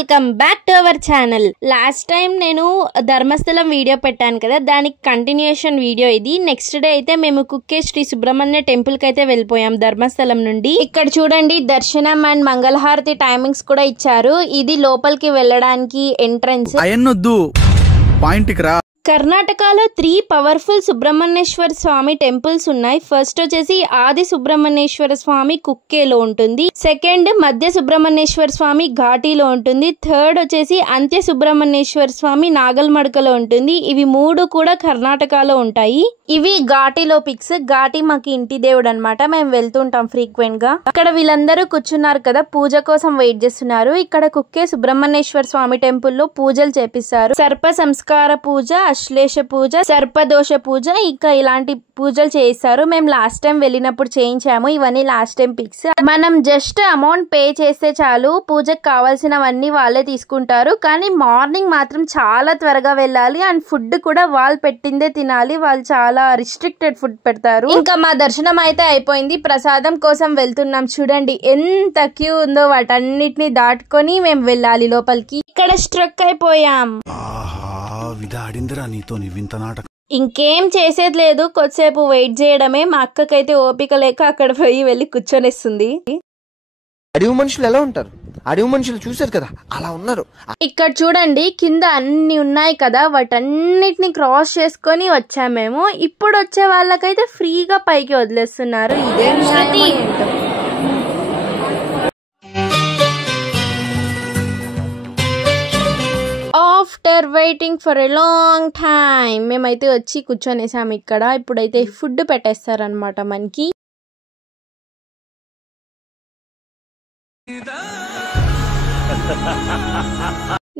Welcome back to our channel. Last time నేను Dharmasthala video పెట్టాను కదా, దానికి కంటిన్యూషన్ వీడియో ఇది. నెక్స్ట్ డే అయితే మేము కుక్కే శ్రీ సుబ్రహ్మణ్య టెంపుల్ కి అయితే వెళ్ళిపోయాం ధర్మస్థలం నుండి. ఇక్కడ చూడండి దర్శనం అండ్ మంగళహారతి టైమింగ్స్ కూడా ఇచ్చారు. ఇది లోపలికి వెళ్ళడానికి ఎంట్రన్స్. కర్ణాటకలో 3 పవర్ఫుల్ సుబ్రహ్మణ్యేశ్వర స్వామి టెంపుల్స్ ఉన్నాయి. ఫస్ట్ వచ్చేసి ఆది సుబ్రహ్మణ్యేశ్వర స్వామి కుక్కేలో ఉంటుంది. సెకండ్ మధ్య సుబ్రహ్మణ్యేశ్వర స్వామి ఘాటీలో ఉంటుంది. థర్డ్ వచ్చేసి అంత్య సుబ్రహ్మణ్యేశ్వర స్వామి నాగల్మడకలో ఉంటుంది. ఇవి 3 కూడా కర్ణాటకలో ఉంటాయి. ఇవి ఘాటీలో పిక్స్. ఘాటీ మాకు ఇంటి దేవుడు అనమాట. మేము వెళ్తుంటాం ఫ్రీక్వెంట్ గా. ఇక్కడ వీళ్ళందరూ కూర్చున్నారు కదా, పూజ కోసం వెయిట్ చేస్తున్నారు. ఇక్కడ కుక్కే సుబ్రహ్మణ్యేశ్వర స్వామి టెంపుల్ లో పూజలు చేపిస్తారు. సర్ప సంస్కార పూజ, అశ్లేష పూజ, సర్పదోష పూజ, ఇంకా ఇలాంటి పూజలు చేయిస్తారు. మేము లాస్ట్ టైం వెళ్ళినప్పుడు చేయించాము. ఇవన్నీ లాస్ట్ టైం పిక్స్. మనం జస్ట్ అమౌంట్ పే చేస్తే చాలు, పూజకు కావాల్సినవన్నీ వాళ్ళే తీసుకుంటారు. కానీ మార్నింగ్ మాత్రం చాలా త్వరగా వెళ్ళాలి. అండ్ ఫుడ్ కూడా వాళ్ళు పెట్టిందే తినాలి. వాళ్ళు చాలా రిస్ట్రిక్టెడ్ ఫుడ్ పెడతారు. ఇంకా మా దర్శనం అయితే అయిపోయింది. ప్రసాదం కోసం వెళ్తున్నాం. చూడండి ఎంత క్యూ ఉందో. వాటన్నిటిని దాటుకొని మేము వెళ్ళాలి లోపలికి. ఇక్కడ స్ట్రక్ అయిపోయాం. ఇంకేం చేసేది లేదు, కొద్దిసేపు వెయిట్ చేయడమే. మా అక్కకైతే ఓపిక లేక అక్కడ పోయి వెళ్ళి కూర్చొనిస్తుంది. అడవి మనుషులు ఎలా ఉంటారు? అడవి మనుషులు చూసారు కదా, అలా ఉన్నారు. ఇక్కడ చూడండి కింద అన్ని ఉన్నాయి కదా, వాటన్నిటిని క్రాస్ చేసుకొని వచ్చాము మేము. ఇప్పుడు వచ్చే వాళ్ళకైతే ఫ్రీగా పైకి వదిలేస్తున్నారు. ఇదే after waiting for a long time మేమైతే వచ్చి కూర్చొనేసాము ఇక్కడ. ఇప్పుడైతే ఫుడ్ పెట్టేస్తారనమాట మనకి.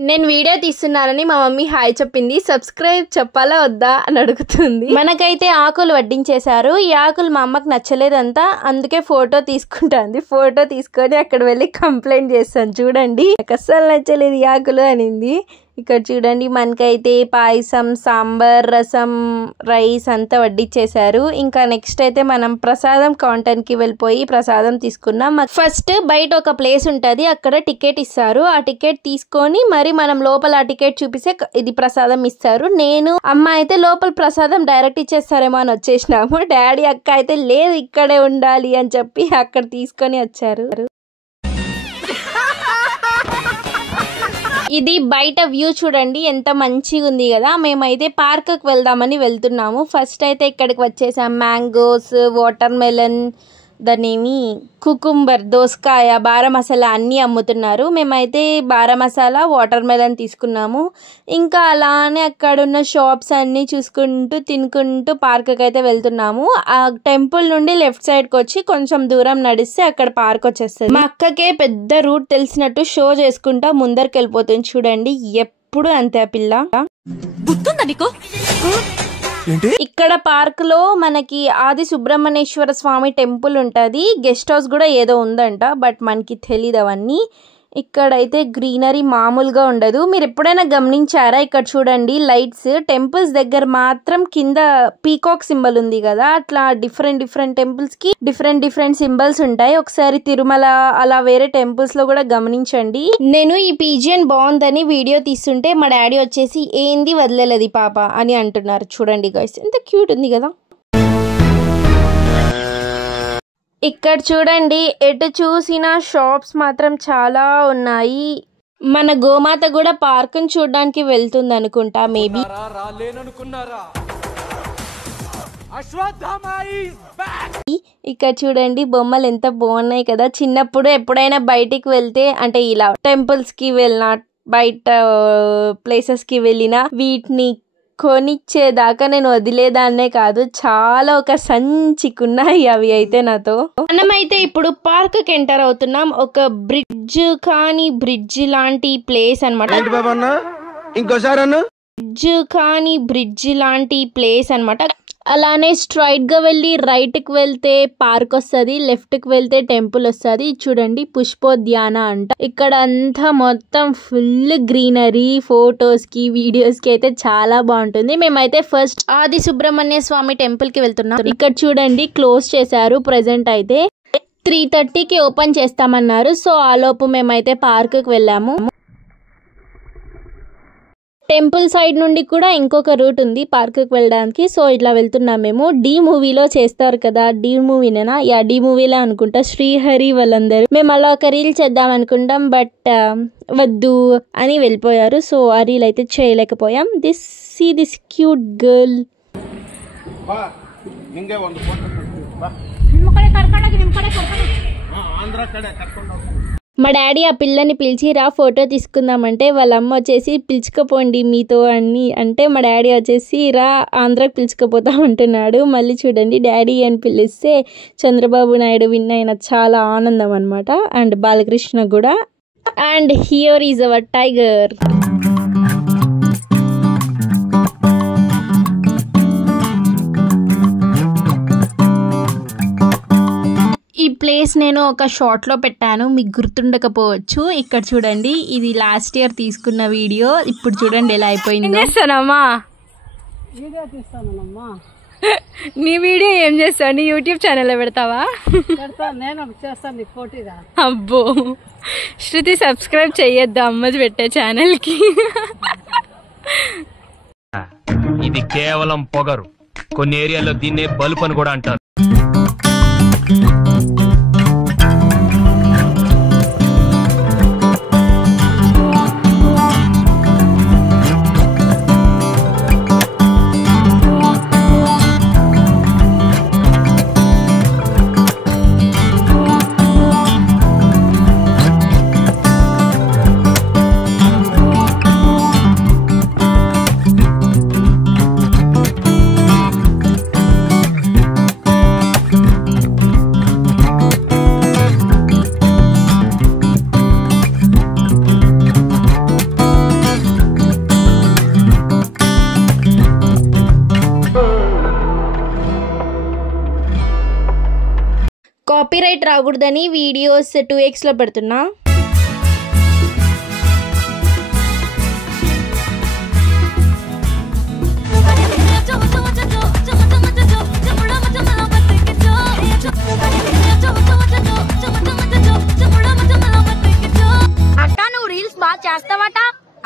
నేను వీడియో తీస్తున్నానని మా మమ్మీ హాయ్ చెప్పింది. సబ్స్క్రైబ్ చెప్పాలా వద్దా అని అడుగుతుంది. మనకైతే ఆకులు వడ్డించేశారు. ఈ ఆకులు మా అమ్మకి నచ్చలేదంతా, అందుకే ఫోటో తీసుకుంటాంది. ఫోటో తీసుకొని అక్కడ వెళ్ళి కంప్లైంట్ చేస్తాను. చూడండి నాకు అస్సలు నచ్చలేదు ఈ ఆకులు అనింది. ఇక్కడ చూడండి మనకైతే పాయసం, సాంబార్, రసం, రైస్ అంతా వడ్డిచ్చేశారు. ఇంకా నెక్స్ట్ అయితే మనం ప్రసాదం కౌంటర్ కి వెళ్ళిపోయి ప్రసాదం తీసుకున్నాం. ఫస్ట్ బయట ఒక ప్లేస్ ఉంటుంది, అక్కడ టికెట్ ఇస్తారు. ఆ టికెట్ తీసుకొని మరి మనం లోపల ఆ టికెట్ చూపిస్తే ఇది ప్రసాదం ఇస్తారు. నేను అమ్మ అయితే లోపల ప్రసాదం డైరెక్ట్ ఇచ్చేస్తారేమో అని వచ్చేసినాము. డాడీ అక్క అయితే లేదు ఇక్కడే ఉండాలి అని చెప్పి అక్కడ తీసుకొని వచ్చారు. ఇది బయట వ్యూ చూడండి ఎంత మంచిగా ఉంది కదా. మేమైతే పార్క్ కి వెళ్దామని వెళ్తున్నాము. ఫస్ట్ అయితే ఇక్కడికి వచ్చేసాం. మ్యాంగోస్, వాటర్ మెలన్, దాన్ని కుకుంబర్, దోసకాయ, బారా మసాలా అన్నీ అమ్ముతున్నారు. మేమైతే బారా మసాలా, వాటర్ మెలన్ తీసుకున్నాము. ఇంకా అలానే అక్కడ ఉన్న షాప్స్ అన్ని చూసుకుంటూ తినుకుంటూ పార్క్ కి అయితే వెళ్తున్నాము. ఆ టెంపుల్ నుండి లెఫ్ట్ సైడ్ కి వచ్చి కొంచెం దూరం నడిస్తే అక్కడ పార్క్ వచ్చేస్తుంది. మా అక్కకే పెద్ద రూట్ తెలిసినట్టు షో చేసుకుంటా ముందరికి వెళ్ళిపోతుంది. చూడండి ఎప్పుడు అంతే పిల్ల. ఇక్కడ పార్క్ లో మనకి ఆది సుబ్రహ్మణ్యేశ్వర స్వామి టెంపుల్ ఉంటది. గెస్ట్ హౌస్ కూడా ఏదో ఉందంట, బట్ మనకి తెలీదు అవన్నీ. ఇక్కడైతే గ్రీనరీ మామూలుగా ఉండదు. మీరు ఎప్పుడైనా గమనించారా? ఇక్కడ చూడండి లైట్స్. టెంపుల్స్ దగ్గర మాత్రం కింద పీకాక్ సింబల్ ఉంది కదా, అట్లా డిఫరెంట్ టెంపుల్స్ కి డిఫరెంట్ సింబల్స్ ఉంటాయి. ఒకసారి తిరుమల అలా వేరే టెంపుల్స్ లో కూడా గమనించండి. నేను ఈ పీజియన్ బాగుందని వీడియో తీస్తుంటే మా డాడీ వచ్చేసి ఏంది వదిలేదు పాప అని అంటున్నారు. చూడండి గైస్ ఎంత క్యూట్ ఉంది కదా. ఇక్కడ చూడండి ఎటు చూసినా షాప్స్ మాత్రం చాలా ఉన్నాయి. మన గోమాత కూడా పార్క్ ని చూడడానికి వెళ్తుంది అనుకుంటా మేబీ. ఇక్కడ చూడండి బొమ్మలు ఎంత బాగున్నాయి కదా. చిన్నప్పుడు ఎప్పుడైనా బయటికి వెళ్తే అంటే ఇలా టెంపుల్స్ కి వెళ్ళినా బయట ప్లేసెస్ కి వెళ్ళినా వీటిని కొనిచ్చేదాకా నేను వదిలేదాన్నే కాదు. చాలా ఒక సంచికున్నాయి అవి అయితే నాతో. మనమైతే ఇప్పుడు పార్క్ కి ఎంటర్ అవుతున్నాం. ఒక బ్రిడ్జ్ లాంటి ప్లేస్ అనమాట. బ్రిడ్జ్ లాంటి ప్లేస్ అనమాట. అలానే స్ట్రైట్ గా వెళ్ళి రైట్ కి వెళ్తే పార్క్ వస్తుంది, లెఫ్ట్ కి వెళ్తే టెంపుల్ వస్తుంది. చూడండి పుష్పోద్యాన అంట. ఇక్కడ అంతా మొత్తం ఫుల్ గ్రీనరీ. ఫొటోస్ కి వీడియోస్ కి అయితే చాలా బాగుంటుంది. మేమైతే ఫస్ట్ ఆది సుబ్రహ్మణ్య స్వామి టెంపుల్ కి వెళ్తున్నాం. ఇక్కడ చూడండి క్లోజ్ చేశారు ప్రెసెంట్ అయితే. 3:30కి ఓపెన్ చేస్తామన్నారు. సో ఆలోపు మేమైతే పార్క్ కి వెళ్ళాము. టెంపుల్ సైడ్ నుండి కూడా ఇంకొక రూట్ ఉంది పార్క్కి వెళ్ళడానికి. సో ఇట్లా వెళ్తున్నాం మేము. డి మూవీలో చేస్తారు కదా, డి మూవీనేనా? డి మూవీలో అనుకుంటా, శ్రీహరి వాళ్ళందరూ. మేము అలా ఒక రీల్ చేద్దాం అనుకుంటాం, బట్ వద్దు అని వెళ్ళిపోయారు. సో ఆ రీల్ అయితే చేయలేకపోయాం. This cute girl. మా డాడీ ఆ పిల్లని పిలిచి రా ఫోటో తీసుకుందామంటే వాళ్ళ అమ్మ వచ్చేసి పిలుచుకపోండి మీతో అని అంటే, మా డాడీ వచ్చేసి రా ఆంధ్రాకి పిలుచుకపోతాం అంటున్నాడు. మళ్ళీ చూడండి, డాడీ అని పిలిస్తే చంద్రబాబు నాయుడు విన్ అయిన చాలా ఆనందం అనమాట. అండ్ బాలకృష్ణ కూడా. And here is our tiger. ఈ ప్లేస్ నేను ఒక షార్ట్లో పెట్టాను, మీకు గుర్తుండకపోవచ్చు. ఇక్కడ చూడండి, ఇది లాస్ట్ ఇయర్ తీసుకున్న వీడియో. ఇప్పుడు చూడండి ఎలా అయిపోయింది. చేస్తానమ్మా వీడియో తీస్తానమ్మా. నీ వీడియో ఏం చేస్తావు? నీ యూట్యూబ్ ఛానల్లో పెడతావా? నేను చేస్తాను పోటీగా. అబ్బో, శృతి సబ్స్క్రైబ్ చెయ్యొద్దు అమ్మది పెట్టే ఛానల్కి. ఇది కేవలం పొగరు. కొన్ని ఏరియాలో దీన్నే బల్బ్ అని కూడా అంటారు. కాపీరైట్ రాకూడదని వీడియోస్ 2xలో పెడుతున్నా. అక్క నువ్వు రీల్స్ బాగా చేస్తావట.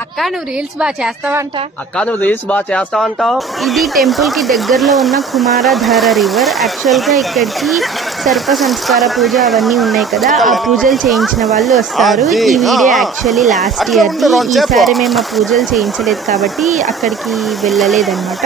అక్క నువ్వు రీల్స్ బాగా చేస్తావంట. అక్క నువ్వు రీల్స్ బాగా చేస్తావంటావు. ఇది టెంపుల్ కి దగ్గరలో ఉన్న కుమారధార రివర్. యాక్చువల్ గా ఇక్కడికి సర్ప సంస్కార పూజ అవన్నీ ఉన్నాయి కదా, ఆ పూజలు చేయించిన వాళ్ళు వస్తారు. ఈ వీడియో యాక్చువల్లీ లాస్ట్ ఇయర్. ఈసారి మేము ఆ పూజలు చేయించలేదు కాబట్టి అక్కడికి వెళ్ళలేదన్నమాట.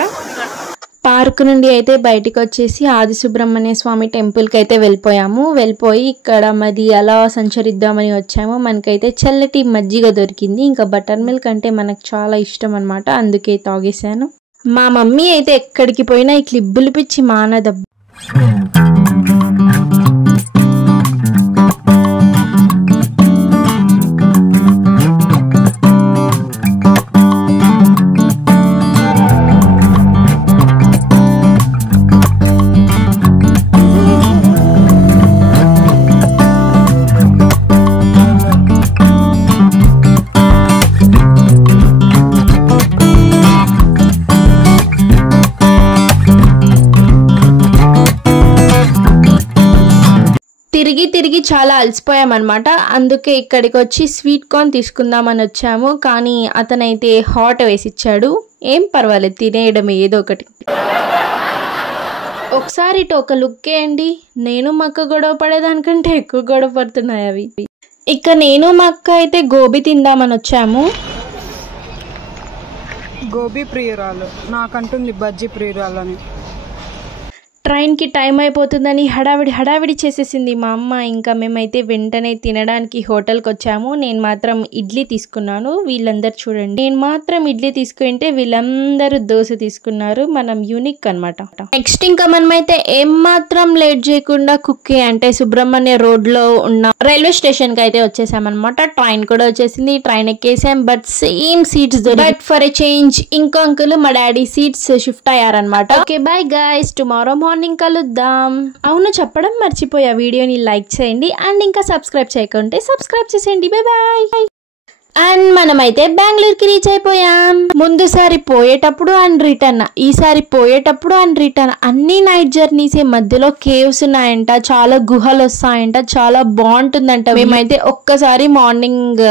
పార్క్ నుండి అయితే బయటికి వచ్చేసి ఆది సుబ్రహ్మణ్య స్వామి టెంపుల్కి అయితే వెళ్ళిపోయి ఇక్కడ మది అలా సంచరిద్దామని వచ్చాము. మనకైతే చల్లటి మజ్జిగ దొరికింది. ఇంకా బటర్ మిల్క్ అంటే మనకు చాలా ఇష్టం అనమాట, అందుకే తాగేశాను. మా మమ్మీ అయితే ఎక్కడికి పోయినా ఈ క్లిబ్బులు పిచ్చి మానదబ్బ. తిరిగి చాలా అలసిపోయామన్నమాట. అందుకే ఇక్కడికి వచ్చి స్వీట్ కార్న్ తీసుకుందామని వచ్చాము. కానీ అతనైతే హాట్ వేసిచ్చాడు. ఏం పర్వాలేదు, తినేయడం ఏదో ఒకటి. ఒకసారి ఇటు ఒక లుక్ వేయండి. నేను మా అక్క గొడవ పడేదానికంటే ఎక్కువ గొడవ పడుతున్నాయి అవి. ఇక నేను మా అక్క అయితే గోబీ తిందామని వచ్చాము. గోబీ ప్రియురాలు నాకంటుంది బజ్జీ ప్రియురాలు అని. ట్రైన్కి టైం అయిపోతుందని హడావిడి చేసేసింది మా అమ్మ. ఇంకా మేమైతే వెంటనే తినడానికి హోటల్కి వచ్చాము. నేను మాత్రం ఇడ్లీ తీసుకున్నాను. వీళ్ళందరూ చూడండి, నేను మాత్రం ఇడ్లీ తీసుకుంటే వీళ్ళందరూ దోశ తీసుకున్నారు. మనం యూనిక్ అనమాట. నెక్స్ట్ ఇంకా మనమైతే ఏం మాత్రం లేట్ చేయకుండా కుక్కే అంటే సుబ్రహ్మణ్య రోడ్ లో ఉన్న రైల్వే స్టేషన్ కి అయితే వచ్చేసామన్నమాట. ట్రైన్ కూడా వచ్చేసింది. ట్రైన్ ఎక్కేసాం, but same seats but for a change ఇంకో అంకుల్ మా డాడీ సీట్స్ షిఫ్ట్ అయ్యారనమాట. Okay bye guys, tomorrow morning కలుద్దాం. అవును చెప్పడం మర్చిపోయా, వీడియోని లైక్ చేయండి అండ్ ఇంకా సబ్స్క్రైబ్ చేయకుంటే సబ్స్క్రైబ్ చేసేయండి. Bye bye. అండ్ మనమైతే బెంగళూరుకి రీచ్ అయిపోయాం. ముందుసారి పోయేటప్పుడు అండ్ రిటర్న్, ఈసారి పోయేటప్పుడు అండ్ రిటర్న్ అన్ని నైట్ జర్నీసే. మధ్యలో కేవ్స్ ఉన్నాయంట, చాలా గుహలు వస్తాయంట, చాలా బాగుంటుందంట. మేమైతే ఒక్కసారి మార్నింగ్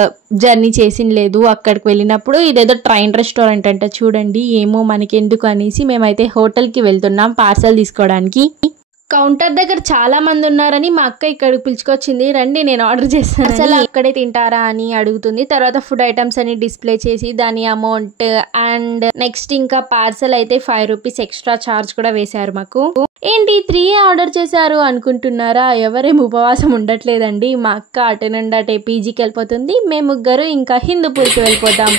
జర్నీ చేసిన లేదు. అక్కడికి వెళ్ళినప్పుడు ఇదేదో ట్రైన్ రెస్టారెంట్ అంట, చూడండి ఏమో మనకెందుకు అనేసి మేమైతే హోటల్కి వెళ్తున్నాం పార్సల్ తీసుకోవడానికి. కౌంటర్ దగ్గర చాలా మంది ఉన్నారని మా అక్క ఇక్కడికి పిలుచుకొచ్చింది, రండి నేను ఆర్డర్ చేస్తాను, అసలు అక్కడే తింటారా అని అడుగుతుంది. తర్వాత ఫుడ్ ఐటమ్స్ అని డిస్ప్లే చేసి దాని అమౌంట్ అండ్ నెక్స్ట్ ఇంకా పార్సల్ అయితే 5 రూపీస్ ఎక్స్ట్రా చార్జ్ కూడా వేశారు మాకు. ఏంటి 3 ఆర్డర్ చేశారు అనుకుంటున్నారా? ఎవరేం ఉపవాసం ఉండట్లేదండి. మా అక్క అటు నుండి అటే పీజీకి వెళ్ళిపోతుంది, మేము ముగ్గురు ఇంకా హిందూపూర్కి వెళ్ళిపోతాం.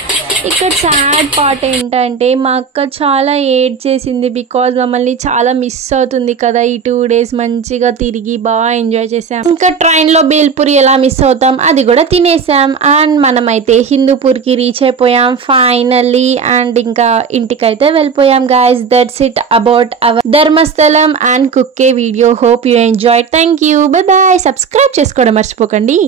ఇక్కడ సాడ్ పార్ట్ ఏంటంటే మా అక్క చాలా ఏడ్ చేసింది, బికాజ్ మమ్మల్ని చాలా మిస్ అవుతుంది కదా. ఈ 2 days మంచిగా తిరిగి బాగా ఎంజాయ్ చేసాం. ఇంకా ట్రైన్ లో బేల్పూరి ఎలా మిస్ అవుతాం, అది కూడా తినేసాం. అండ్ మనమైతే హిందూపూర్కి రీచ్ అయిపోయాం ఫైనల్లీ. అండ్ ఇంకా ఇంటికైతే వెళ్ళిపోయాం guys. That's it about our Dharmasthala and Kukke video. Hope you enjoyed. Thank you, bye bye. Subscribe చేసుకోవడం మర్చిపోకండి.